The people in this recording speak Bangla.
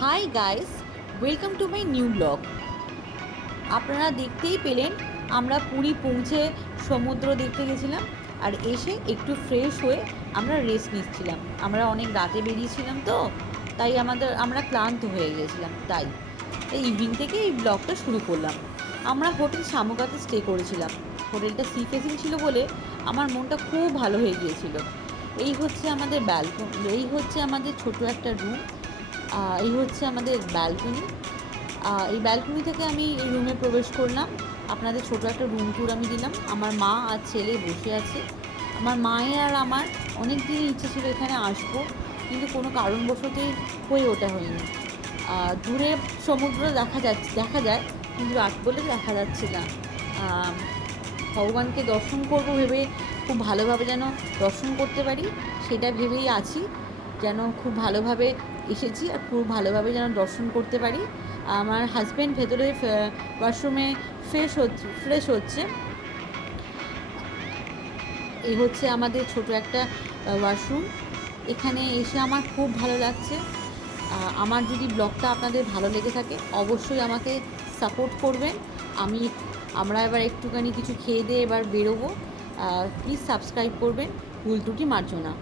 Hi guys, welcome to my new blog. আপনারা দেখতেই পেলেন আমরা পুরী পৌঁছে সমুদ্র দেখতে গেছিলাম, আর এসে একটু ফ্রেশ হয়ে আমরা রেস্ট নিচ্ছিলাম। আমরা অনেক রাতে বেরিয়েছিলাম তো, তাই আমরা ক্লান্ত হয়ে গিয়েছিলাম। তাই ইভিনিং থেকে এই ব্লগটা শুরু করলাম। আমরা হোটেল শামুকাতে স্টে করেছিলাম। হোটেলটা সি ফেসিং ছিল বলে আমার মনটা খুব ভালো হয়ে গিয়েছিল। এই হচ্ছে আমাদের ব্যালকনি, এই হচ্ছে আমাদের ছোট একটা রুম, এই হচ্ছে আমাদের ব্যালকনি। এই ব্যালকনি থেকে আমি এই রুমে প্রবেশ করলাম। আপনাদের ছোট একটা রুম ট্যুর আমি দিলাম। আমার মা আর ছেলে বসে আছে। আমার মায়ের আর আমার অনেক দিনই ইচ্ছে ছিল এখানে আসবো, কিন্তু কোনো কারণবশতই হয়ে ওঠা হয়নি। দূরে সমুদ্র দেখা যায়, কিন্তু রাত বলে দেখা যাচ্ছে না। ভগবানকে দর্শন করব ভেবে, খুব ভালোভাবে যেন দর্শন করতে পারি সেটা ভেবেই আছি। যেন খুব ভালোভাবে এসেছি আর খুব ভালোভাবে যেন দর্শন করতে পারি। আমার হাজব্যান্ড ভেতরে ওয়াশরুমে ফ্রেশ হচ্ছে। এই হচ্ছে আমাদের ছোট একটা ওয়াশরুম। এখানে এসে আমার খুব ভালো লাগছে। আমার যদি ব্লগটা আপনাদের ভালো লেগে থাকে অবশ্যই আমাকে সাপোর্ট করবেন। আমরা এবার একটুখানি কিছু খেয়ে দিয়ে এবার বেরোবো। প্লিজ সাবস্ক্রাইব করবেন, ভুল ত্রুটি মার্জনা।